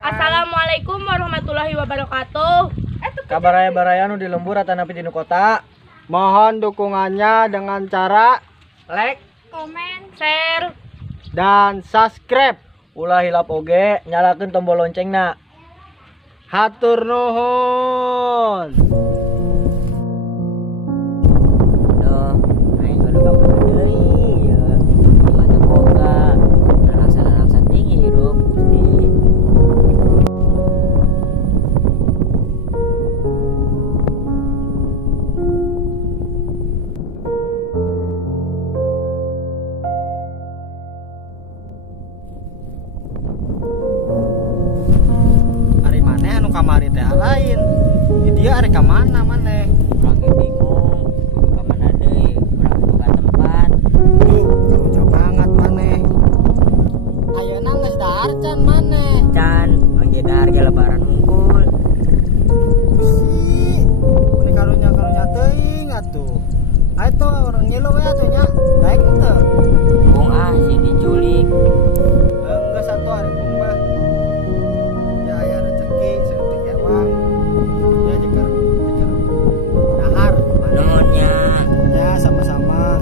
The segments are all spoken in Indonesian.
Assalamualaikum warahmatullahi wabarakatuh. Kabaraya-baraya nu di lembur atau napi di kota. Mohon dukungannya dengan cara Like, komen, share, dan subscribe. Ulah hilap oge, nyalakeun tombol loncengna. Hatur nuhun. Kamari teh lain. Dia ari ka mana maneh? Urang ge bingung, kudu ka mana deui? Urang boga tempat. Duh, karunya banget maneh. Ayeuna geus dahar can maneh. Can, angge dahar ge lebaran unggul. Si, ini karunya teuing atuh. Ayo tuh orang nyelo we atuh nya. Daek teu? Bung si diculik. Geus atuh ari bung mah. Ya aya rezeki seutik ewang. Ya jeker dahar. Nuhunnya. Ya sama-sama.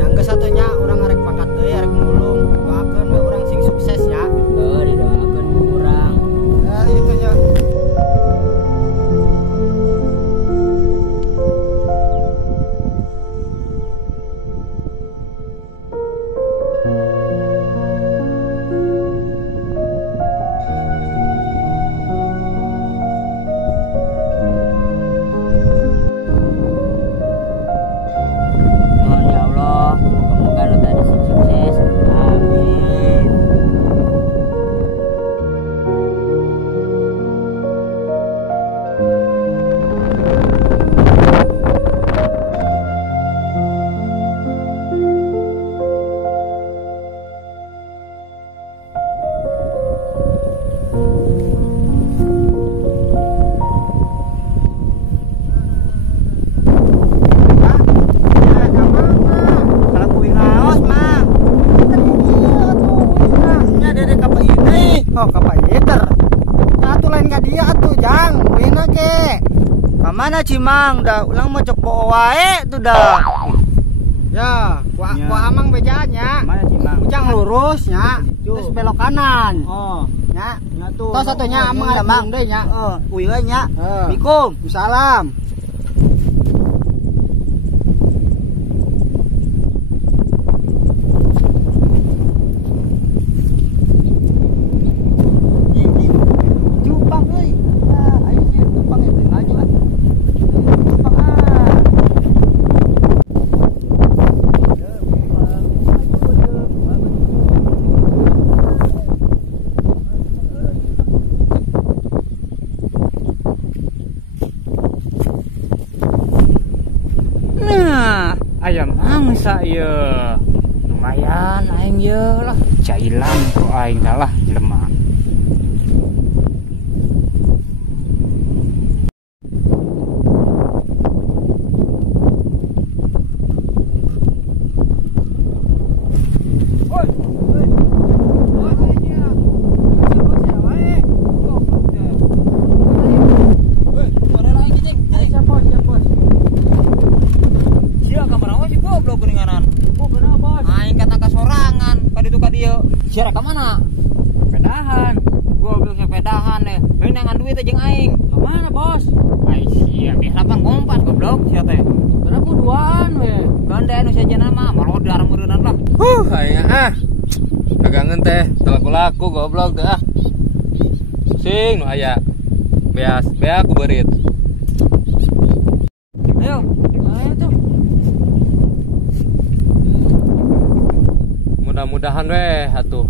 Yang geus satunya urang arek pakat deui arek mulung. Doakeun we urang sing sukses ya. Heuh, didoakeun ku urang. Nah, itu nya. Nuhun ya Allah, moga-moga lu tadi sing sukses. Amin. Oh, kapayiter. Atuh lain ka dia atuh, Jang. Wina ge. Ka mana Cimang? Da ulang mah cok poe wae tuh dah. Ya, ku amang bejanya. Mana Cimang? Ujang lurus nya. Terus belok kanan. Oh, Nya. tuh. Tos satunya amang ada mang deui nya. Kuy we nya. Assalamualaikum. Salam. Jupang euy. Ayo sih Jupang itu ngaju ah. Jupang ah. Nah, ayam angsa ya. Lumayan aing ye lah. Cailan ku aing dah lah jelema. Aing kata kasorangan, kaditu ka dieu. Siara ka mana? Sepedahan. Gua belum sepedahan deh. Ini nangan duit aja aing. Ke mana, Bos? Ai sia, kenapa ngompas goblok sia teh? Berapa duaan we? Ganda anu saja nama, malah diarang meureunna lah. Aing dagangan teh laku-laku goblok teh ah. Sing nu aya. Beas, bea ku beurit. Ayo tuh. Mudah-mudahan we atuh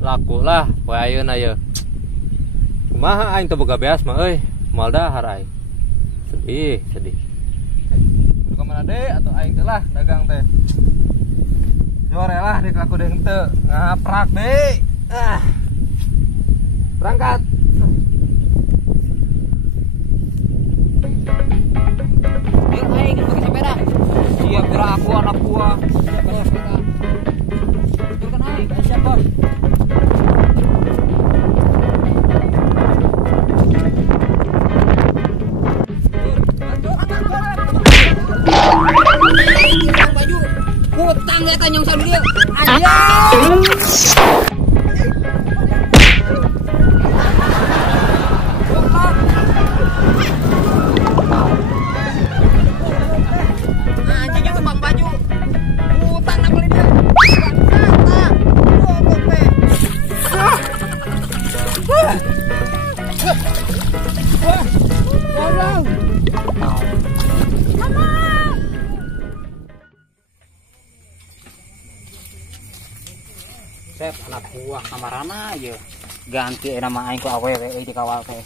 laku lah poe ayeuna ye. Kumaha aing teu boga beas mah euy, moal dahar aing. Sedih. Ka mana deui atuh aing teh lah dagang teh. Jore lah dik laku deung teu ngaprak deui. Berangkat. Yuk aing pakai sepeda. Siap kira aku anak gua. Siap pakai sepeda. Itu kan aing, siap bos. eta nyongsan dia. Anjing. Anjingnya kebang baju. Utang nak beli dia. Sep anak buah kamarana ya ganti nama aing ku awewe di kawal teh.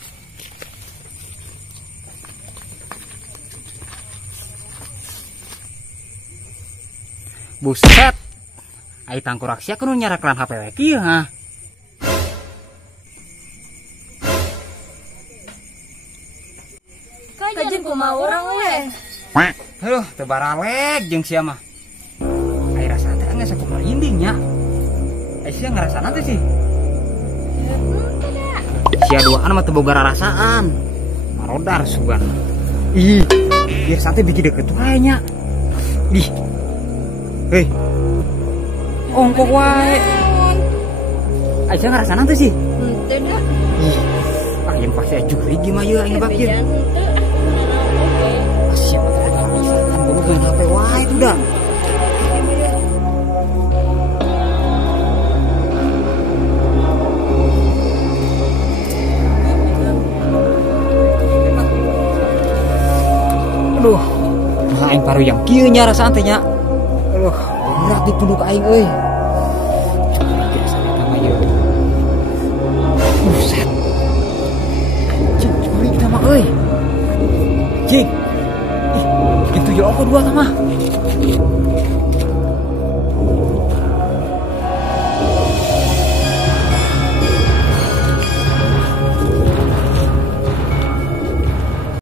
Buset, ai tangkurak sia kudu nyaraklan HP we kieu ha. Kajian kumaha urang we. Heuh, teu baralek jeung sia mah. Ai rasa teh geus sakumaha inding nya. Ai sia ngarasana teh sih. Sia duaan mah teu boga rarasaan. Marodar sugan. Ih, biasa teh biji deket wae nya. Ih. Hei. Ongkok wae. Ai sia ngarasana teh sih. Henteu da. Ih. Ah, yang pasti ajuri gimana ya aing bakir. Siapa tahu kan bisa kan baru dengan HP wae itu dah. Aduh, nah aing baru yang kieu nya rasaan teh nya. Aduh, berat di punduk aing euy. Coba biasa eta mah yeuh. Buset. Cing, curi kita mah euy. Cing. Ih, gitu ya aku dua sama.